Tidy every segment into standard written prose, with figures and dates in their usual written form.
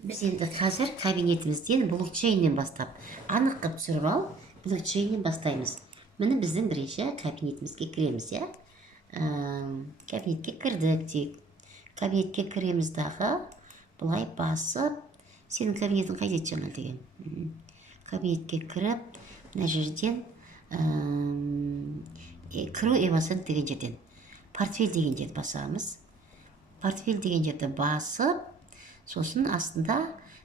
Біз енді қазір кабинетімізден блокчейннен бастап анық қылып түсіріп алып, блокчейннен бастаймыз. Міне біздің бірінші кабинетімізге кіреміз, иә. Кабинетке кірдік дейік. Кабинетке кіреміз дағы, бұлай басып, сенің кабинетің қайда еді жаңа деген. Кабинетке кіріп, мына жерден кіру эвасент деген жерден портфель деген жерді басамыз. Портфель деген жерді басып, сосын астында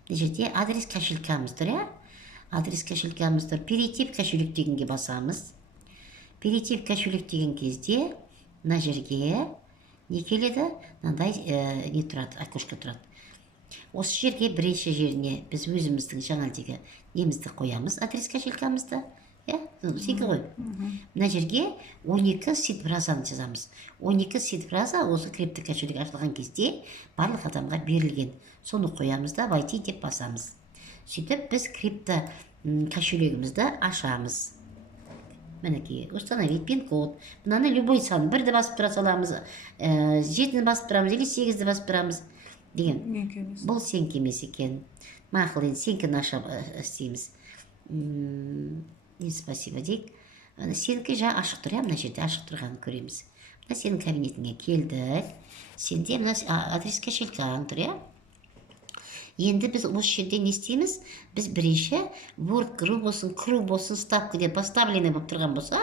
мына жерде адрес кошелькамыз тұр, иә. Адрес кошелькамыз тұр. Перейти в кошелек дегенге басамыз. Перейти в кошелек деген кезде мына жерге не келеді? Мынандай не тұрады, окошко тұрады. Осы жерге бірінші жеріне біз өзіміздің жаңадегі немізді қоямыз, адрес кошелькамызды. Секі ғой. Мына жерге 12 сид фразаны жазамыз. 12 сид фраза осы крипто кошелек ашылған кезде барлық адамға берілген. Соны қоямыз да войти деп басамыз. Сөйтіп біз крипто кошелегімізді ашамыз. Мінекей, установить пин-код. Мынаны любой сан, 1-ді басып тұра саламыз, 7-ді басып тұрамыз, или 8-ді басып тұрамыз деген. Бұл сенкі емес екен. Мақыл, енді сенкіні ашап істейміз. Спасибо дейік. Сенікі жаңа ашық тұр, мына жерде ашық тұрғанын көреміз. Мына сенің кабинетіңе келдік. Сенде мына адрес кошелькаң тұр, Енді біз осы жерде не істейміз? Біз бірінші Word кіру болсын, ставка деп поставлені болып тұрған болса,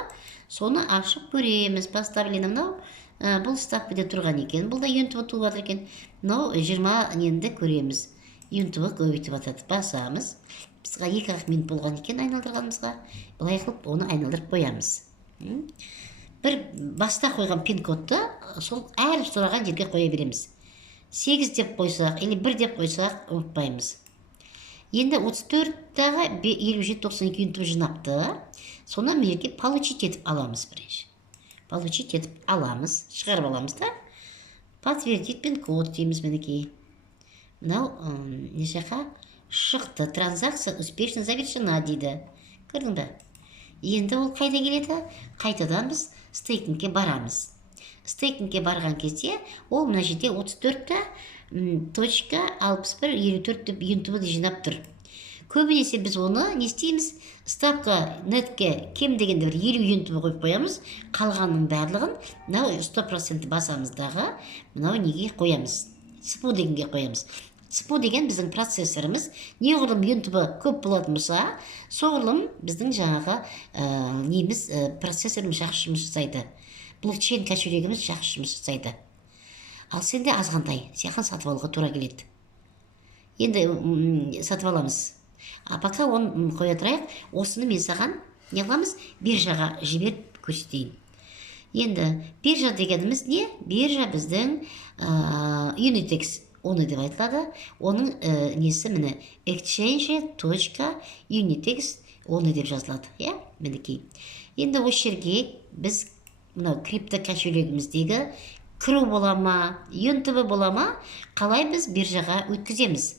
соны ашып көреміз. Поставлені мынау, бұл ставка деп тұрған екен. Бұл да юнтуы туып жатыр екен. Мынау 20 ненді көреміз. Юнтуы көбейтіп жатады. Басамыз. Бізға 2 минут болған екен айналдырғанымызға. Бұлай қылып оны айналдырып қоямыз. Бір баста қойған пин-кодты сол әр сұраған жерге қоя береміз. 8 деп қойсақ, или 1 деп қойсақ, ұмытпаймыз. Енді 34-дағы 57-92 юнтуы жинапты. Соны мерге получить етіп аламыз бірінші. Получить етіп аламыз, шығарып аламыз да. Подтвердить пин-код дейміз мінекей. Мынау не жаққа шықты. Транзакция успешно завершена дейді. Көрдің бе? Енді ол қайда келеді? Қайтадан біз стейкингке барамыз. Стейкингке барған кезде ол мына жерде 34.6154 юнтуды жинап тұр. Көбінесе біз оны не істейміз? Ставка нетке кем дегенде бір 50 юнтуды қойып қоямыз. Қалғанның барлығын мынау 100% басамыздағы мынау неге қоямыз? Спу дегенге қоямыз. Спу деген біздің процессорымыз. Неғұрлым юнтуды көп болатын болса, соғұрлым біздің жаңағы неміз процессорымыз жақсы жұмыс жасайды. Блокчейн кошелегіміз жақсы жұмыс жасайды. Ал сенде азғантай, саған сатып алуға тура келеді. Енді сатып аламыз. Пока оны қоя тұрайық, осыны мен саған не қыламыз? Биржаға жіберіп көрсетейін. Енді биржа дегеніміз не? Биржа біздің Unitex, оны деп айтылады. Оның несі міне exchange.unitex, оны деп жазылады. Мінекей. Енді осы жерге біз мынау крипто кошелегіміздегі кіру бола ма, юнтуы бола ма, қалай біз биржаға өткіземіз?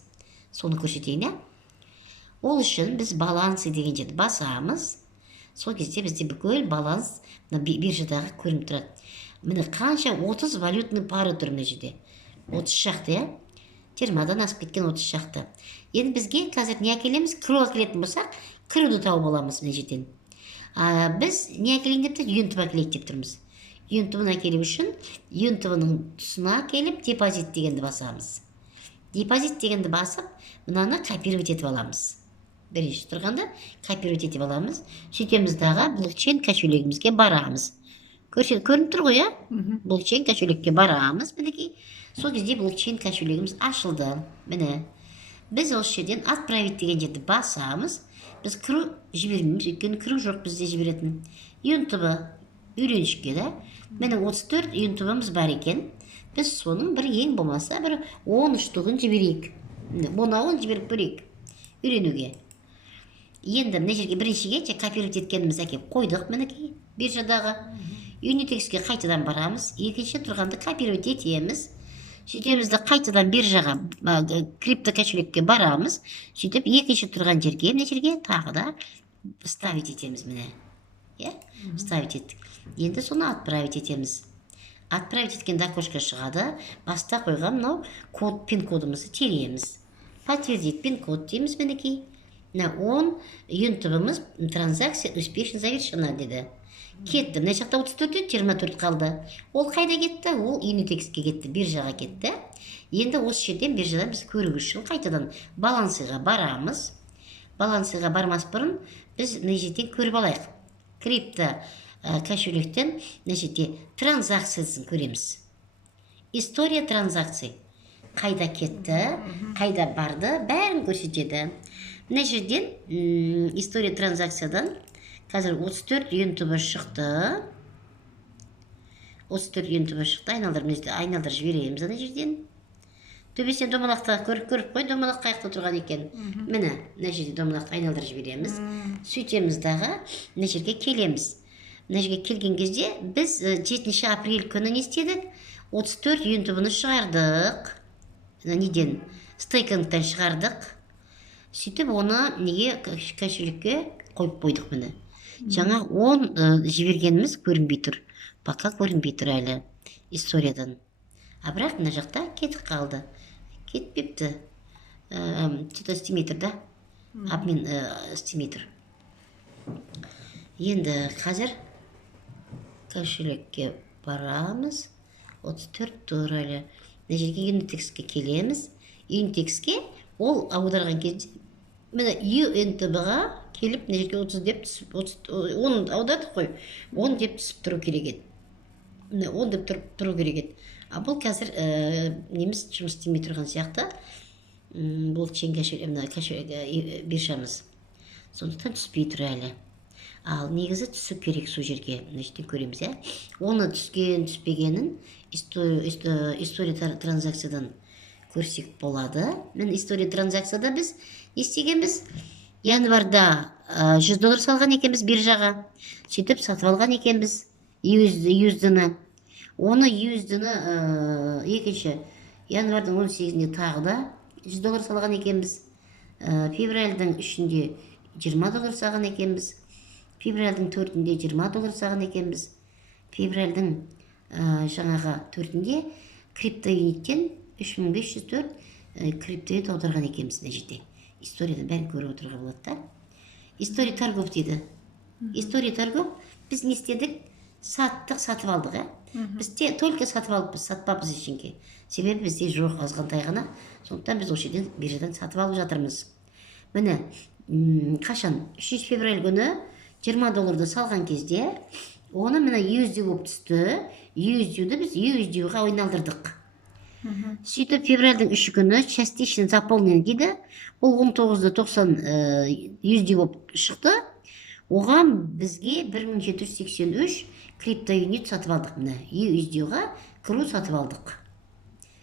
Соны көрсетейін, Ол үшін біз балансы деген жерді басамыз. Сол кезде бізде бүкіл баланс биржадағы көрініп тұрады. Міне қанша 30 валютный пары тұр мына жерде. 30 шақты, 20-дан асып кеткен 30 шақты. Енді бізге қазір не әкелеміз? Кіру әкелетін болсақ, кіруді тауып аламыз мына жерден. Біз не әкелейін деп тұрмыз? Юнтуы әкелейін деп тұрмыз. Юнтуын әкелу үшін юнтуының тұсына келіп депозит дегенді басамыз. Депозит дегенді басып, мынаны копировать етіп аламыз. Бірінші тұрғанда копировать етіп аламыз. Сөйтеміздағы блокчейн кошелегімізге барамыз. Көрініп тұр ғой, блокчейн кошелекке барамыз. Мінекей, сол кезде блокчейн кошелегіміз ашылды. Міне, біз осы жерден отправить деген жерді басамыз. Біз кіру жібермейміз, өйткені кіру жоқ бізде жіберетін. Юнтуы үйренішке да. Міне 34 юнтуымыз бар екен. Біз соның бір ең болмаса бір 13-тығын жіберейік. 10-ын жіберіп көрейік. Үйренуге. Енді мына жерге біріншіге копировать еткеніміз әкеп қойдық мінекей биржадағы. Unitexке қайтадан барамыз. Екінші тұрғанды копировать етеміз. Сөйтемізді қайтадан биржаға крипто кошелекке барамыз. Сөйтіп екінші тұрған жерге, мына жерге тағы да ставить етеміз міне. Ставить еттік. Енді соны отправить етеміз. Отправить еткенде окошко шығады. Баста қойған мынау пин-кодымызды тереміз. подтвердить пин-код дейміз мінекей. Он юнтыбымыз транзакция успешно завершена деді. Кетті. Мына жақта 34-те 24 қалды. Ол қайда кетті? Ол Unitexке кетті, биржаға кетті. Енді осы жерден биржадан біз көру үшін қайтадан балансыға барамыз. Балансыға бармас бұрын біз мына жерден көріп алайық. Крипто кошелектен мына жерде транзакциясын көреміз. История транзакций. Қайда кетті, қайда барды, бәрін көрсетеді. Мына жерден история транзакциядан қазір 34 юнтубы шықты. 34 юнтубы шықты. Айналдырып жібереміз ана жерден. Төбесінен домалақты көріп қой, домалақ қаяқта тұрған екен. Міне, мына жерде домалақты айналдырып жібереміз. Сөйтеміз дағы, мына жерге келеміз. Мына жерге келген кезде біз 7 апрель күні не істедік? 34 юнтубыны шығардық. Неден? Стейкингтен шығардық. Сөйтіп оны неге кошелекке қойып қойдық міне. Жаңа 10 жібергеніміз көрінбей тұр. Пока көрінбей тұр әлі историядан. Бірақ мына жақта кетіп қалды. Кетпепті. Что-то істемей тұр да. Обмен істемей тұр. Енді қазір кошелекке барамыз. 34 тұр әлі. Мына жерге Unitexке келеміз. Unitexке ол аударған кезде міне UNTB-ға келіп мына жерге 30 деп түсіп 10 аудардық қой. 10 деп түсіп тұру керек еді. Міне 10 деп тұру керек еді. Бұл қазір неміз жұмыс істемей тұрған сияқты. Бұл биржамыз. Сондықтан түспей тұр әлі. Ал негізі түсу керек сол жерге. Мына жерден көреміз, иә. Оны түспегенін история транзакциядан көрсек болады. Мен история транзакцияда біз не істегенбіз? Январда $100 салған екенбіз биржаға. Сөйтіп сатып алған екенбіз USD-ні. Оны USD-ні екінші январдың 18-інде тағы да $100 салған екенбіз. Февральдың 3-інде $20 салған екенбіз. Февральдың 4-інде $20 салған екенбіз. Февральдың жаңаға 4-інде криптоюниттен 3504 криптоюнит аударған екенбіз мына жерде. Историядан бәрін көріп отыруға болады да. История торгов дейді. История торгов біз не істедік? Сатып алдық, Біз только сатып алыппыз, сатпаппыз ешкімге. Себебі бізде жоқ азғантай ғана. Сондықтан біз осы жерден биржадан сатып алып жатырмыз. Міне, қашан? 3 февраль күні $20 салған кезде, оны міне USD болып түсті. USD-ді біз USD-ға айналдырдық. Сөйтіп февральдың 3 күні частично заполнен дейді. Ол 19.90 USD болып шықты. Оған бізге 1783 криптоюнит сатып алдық міне. USD-ға кіру сатып алдық.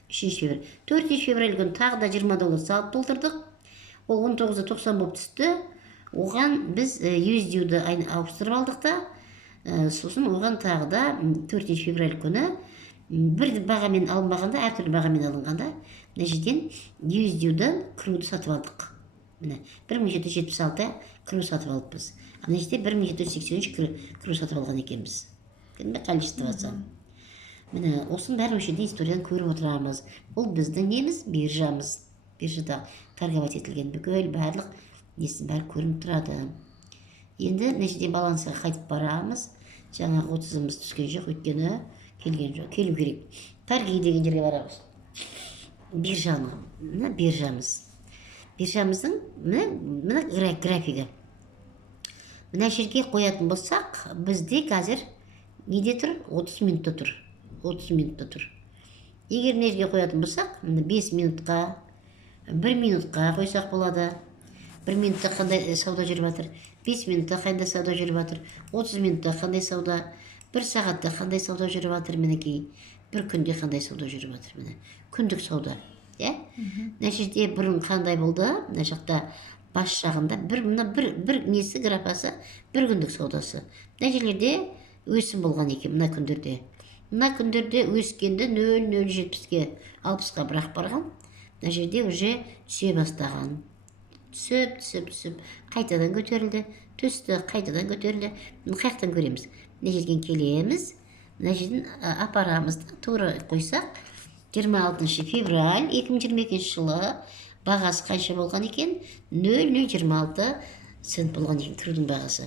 3 февраль. 4 февраль күні тағы да $20 салып толтырдық. Ол 19.90 болып түсті. Оған біз USD-ді ауыстырып алдық та. Сосын оған тағы да 4 февраль күні бір бағамен алынбағанда, әртүрлі бағамен алынғанда, мына жерден USD-дан кіруді сатып алдық. Міне 1776 кіру сатып алыппыз. Ана жерде 1783 кіру сатып алған екенбіз. Количествосы. Міне осының бәрі осы жерде историядан көріп отырамыз. Бұл біздің неміз? Биржамыз. Биржада торговать етілген бүкіл барлық несін бәрі көрініп тұрады. Енді мына жерде балансыға қайтып барамыз. Жаңа 30-ымыз түскен жоқ, өйткені келген жоқ. Келу керек. Торги деген жерге барамыз. Биржамыз. Биржамыздың мына графигі. Мына жерге қоятын болсақ, бізде қазір неде тұр? 30 минутта тұр. 30 минутта тұр. Егер мына жерге қоятын болсақ, 5 минутқа, 1 минутқа қойсақ болады. 1 минутта қандай сауда жүріп жатыр? 5 минутта қандай сауда жүріп жатыр? 30 минутта қандай сауда? 1 сағатта қандай сауда жүріп жатыр? Мінекей. 1 күнде қандай сауда жүріп жатыр? Міне. Күндік сауда. Мына жерде бұрын қандай болды? Мына жақта бас жағында бір несі графасы, 1 күндік саудасы. Мына жерлерде өсім болған екен мына күндерде. Мына күндерде өскенде 0.070-ге 60-қа бірақ барған. Мына жерде уже түсе бастаған. Түсіп, қайтадан көтерілді. Түсті, қайтадан көтерілді. Мұны қаяқтан көреміз? Мына жерден келеміз. Мына жерден апарамызды тура қойсақ, 26 февраль 2022 жылы бағасы қанша болған екен? 0,026 цент болған екен кірудің бағасы.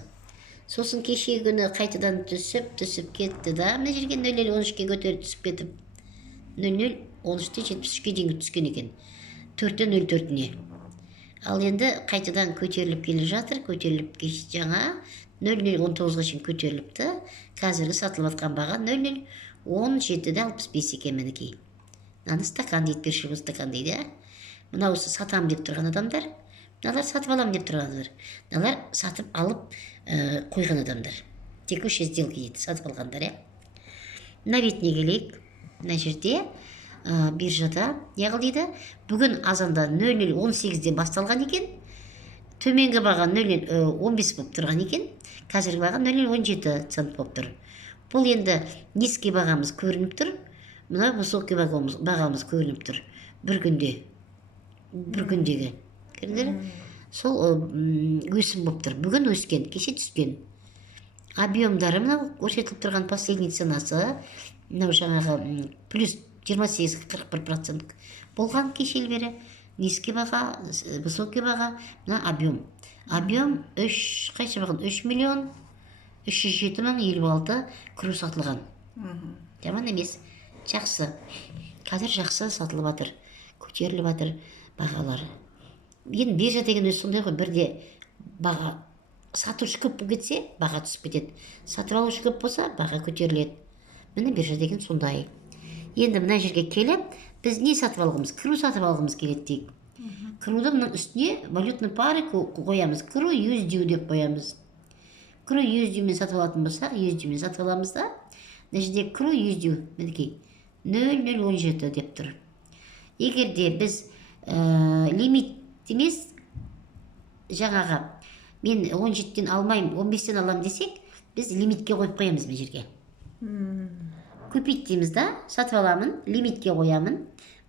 Сосын кешегі күні қайтадан түсіп кетті да, мына жерге 0,013-ке көтеріп түсіп кетіп 0,013-те 73-ке дейін түскен екен. 4-тен 0,4-не. Ал енді қайтадан көтеріліп келе жатыр, көтеріліп жаңа 0,019-ға шейін көтеріліпті. Қазіргі сатылып жатқан баға 0,017-65 екен мінекей. Мынаны стакан дейді, першевой стакан дейді. Мынаусы сатам деп тұрған адамдар, мыналар сатып алам деп тұрған адамдар. Мыналар сатып алып қойған адамдар. Текущий сделка дейді, сатып алғандар, Мына бетіне келейік. Мына жерде биржада неғыл дейді? Бүгін азанда 0,018-де басталған екен. Төменгі баға 0,15 болып тұрған екен. Қазіргі баға 0,17 цент болып тұр. Бұл енді низкий бағамыз көрініп тұр. Мына высокий бағамыз көрініп тұр. Бір күндегі. Көрдіңдер? Сол өсім болып тұр. Бүгін өскен, кеше түскен. Объемдары мынау көрсетіліп тұрған последний ценасы мынау жаңағы плюс 28-41% болған кешел бері. Низкий баға, высокий баға, мына объем. Объем қайша бағын? 3,307,056 кіру сатылған. Жаман емес, жақсы. Қазір жақсы сатылып жатыр, көтеріліп жатыр бағалары. Енді биржа деген өз сондай ғой, бірде баға сатушы көп болып кетсе, баға түсіп кетеді. Сатып алушы көп болса, баға көтеріледі. Міне биржа деген сондай. Енді мына жерге келіп, біз не сатып алғымыз? Кіру сатып алғымыз келеді дейік. Кіруді мұның үстіне валютный пары қоямыз. Кіру USD деп қоямыз. Кіру USD мен сатып алатын болсақ, USD мен сатып аламыз да. Мына жерде кіру USD мінекей 0,017 деп тұр. Егерде біз лимит емес, жаңағы мен 17-тен алмайым, 15-тен алам десек, біз лимитке қойып қоямыз мына жерге. Көпейт дейміз да, сатып аламын, лимитке қоямын.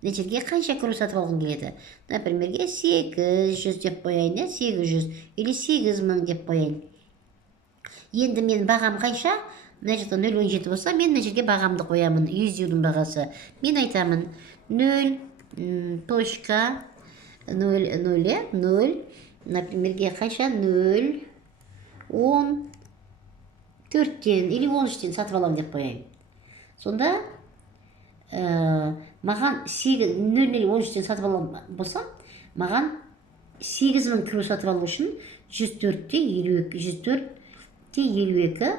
Мына жерге қанша кіру сатып алғым келеді? Напримерге 800 деп қояйын, 800 или 8000 деп қояйын. Енді мен бағам қанша? Мына жерде 0,17 болса, мен мына жерге бағамды қоямын, USD-дің бағасы. Мен айтамын 0,0, напримерге қанша? 0,14-тен или 13-тен сатып алам деп қояйын. Сонда маған 0,13-тен сатып алам болсам, маған 8000 кіру сатып алу үшін 104,52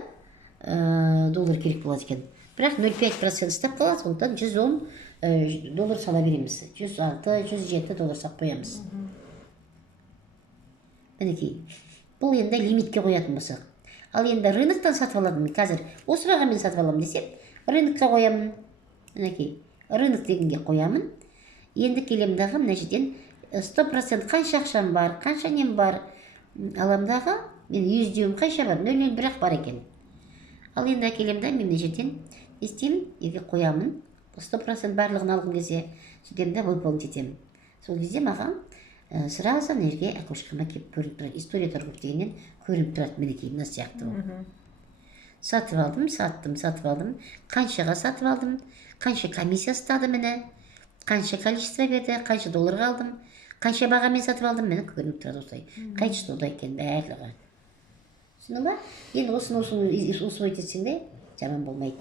доллар керек болады екен. Бірақ 0,5% стап қалады, сондықтан $110 сала береміз. 106-107 доллар сап қоямыз. Мінекей, бұл енді лимитке қоятын болсақ. Ал енді рыноктан сатып аламын, қазір осы бағамен сатып аламын десем, рынокқа қоямын. Мінекей, рынок дегенге қоямын. Енді келемдағы мына жерден 100% қанша ақшам бар, қанша нем бар аламдағы, мен USD-ім қанша бар, 0,01 бар екен. Ал енді әкелемді, мен мына жерден естеймін, еге қоямын. 100% барлығын алғым келсе, сөйтемді выполнить етемін. Сол кезде маған сразу нерге окошкама келіп көрініп тұрады. История торгов дегеннен көрініп тұрады, мінекей, мына сияқты ол. Сатып алдым, сатып алдым. Қаншаға сатып алдым, қанша комиссия ұстады мені, қанша количество берді, қанша долларға алдым, қанша бағамен сатып алдым, мені көрініп тұрады осылай. Қанша доллар екен барлығы. Түсіндің ба? Енді осыны етсең де жаман болмайды.